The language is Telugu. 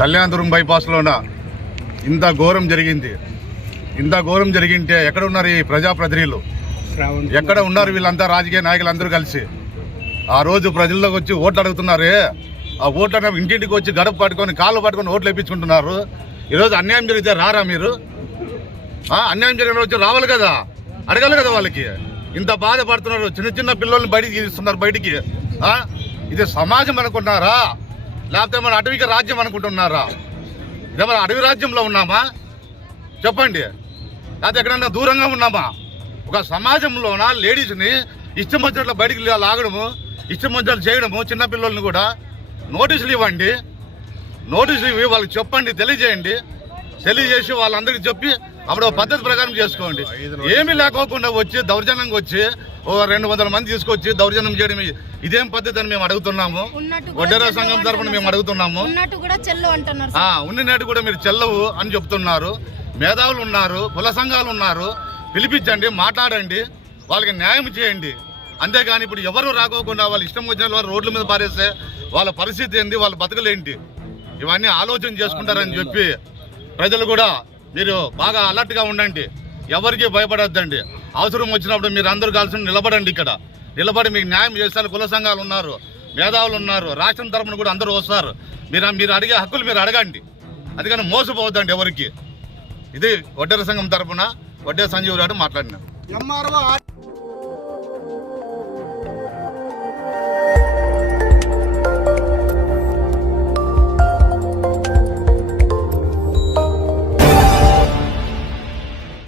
కళ్యాణదుర్గం బైపాస్లోన ఇంత ఘోరం జరిగింది. ఇంత ఘోరం జరిగింటే ఎక్కడ ఉన్నారు ఈ ప్రజాప్రతినిధులు? ఎక్కడ ఉన్నారు వీళ్ళంతా? రాజకీయ నాయకులు అందరూ కలిసి ఆ రోజు ప్రజల్లోకి వచ్చి ఓట్లు అడుగుతున్నారే, ఆ ఓట్ల ఇంటింటికి వచ్చి గడప పట్టుకొని కాళ్ళు పట్టుకొని ఓట్లు వేయించుకుంటున్నారు. ఈరోజు అన్యాయం జరిగితే రారా మీరు? అన్యాయం జరిగిన వచ్చి రావాలి కదా, అడగాలి కదా వాళ్ళకి. ఇంత బాధపడుతున్నారు, చిన్న చిన్న పిల్లల్ని బయటికి తీస్తున్నారు బయటికి. ఇది సమాజం అనుకుంటున్నారా, లేకపోతే మన అటవిక రాజ్యం అనుకుంటున్నారా? ఇదే మన అడవి రాజ్యంలో ఉన్నామా చెప్పండి, లేకపోతే ఎక్కడన్నా దూరంగా ఉన్నామా? ఒక సమాజంలోన లేడీస్ని ఇష్టం వచ్చినట్లు బయటికి లాగడము, ఇష్టం వచ్చినట్లు చేయడము, చిన్నపిల్లల్ని కూడా నోటీసులు ఇవ్వండి. నోటీసులు ఇవ్వి వాళ్ళకి చెప్పండి, తెలియజేసి వాళ్ళందరికీ చెప్పి అప్పుడు పద్ధతి ప్రకారం చేసుకోండి. ఏమీ లేకోకుండా వచ్చి దౌర్జన్యంగా వచ్చి 200 మంది తీసుకొచ్చి దౌర్జన్యం చేయడం ఇదేం పద్ధతి అని మేము అడుగుతున్నాము. వడ్డేరా సంఘం తరఫున మేము అడుగుతున్నాము. ఉన్నట్టు కూడా మీరు చెల్లవు అని చెప్తున్నారు. మేధావులు ఉన్నారు, కుల సంఘాలు ఉన్నారు, పిలిపించండి, మాట్లాడండి, వాళ్ళకి న్యాయం చేయండి. అంతేగాని ఇప్పుడు ఎవరు రాకోకుండా వాళ్ళు ఇష్టం వచ్చిన వారు రోడ్ల మీద పారేస్తే వాళ్ళ పరిస్థితి ఏంటి, వాళ్ళ బతుకులేంటి, ఇవన్నీ ఆలోచన చేసుకుంటారని చెప్పి ప్రజలు కూడా మీరు బాగా అలర్ట్గా ఉండండి. ఎవరికి భయపడొద్దండి. అవసరం వచ్చినప్పుడు మీరు అందరూ కలిసి నిలబడండి. ఇక్కడ నిలబడి మీకు న్యాయం చేస్తారు. కుల సంఘాలు ఉన్నారు, మేధావులు ఉన్నారు, రాష్ట్రం తరఫున కూడా అందరూ వస్తారు. మీరు అడిగే హక్కులు మీరు అడగండి. అందుకని మోసపోవద్దండి ఎవరికి. ఇది వడ్డేర సంఘం తరఫున వడ్డే సంజీవ్ రాడు మాట్లాడినా.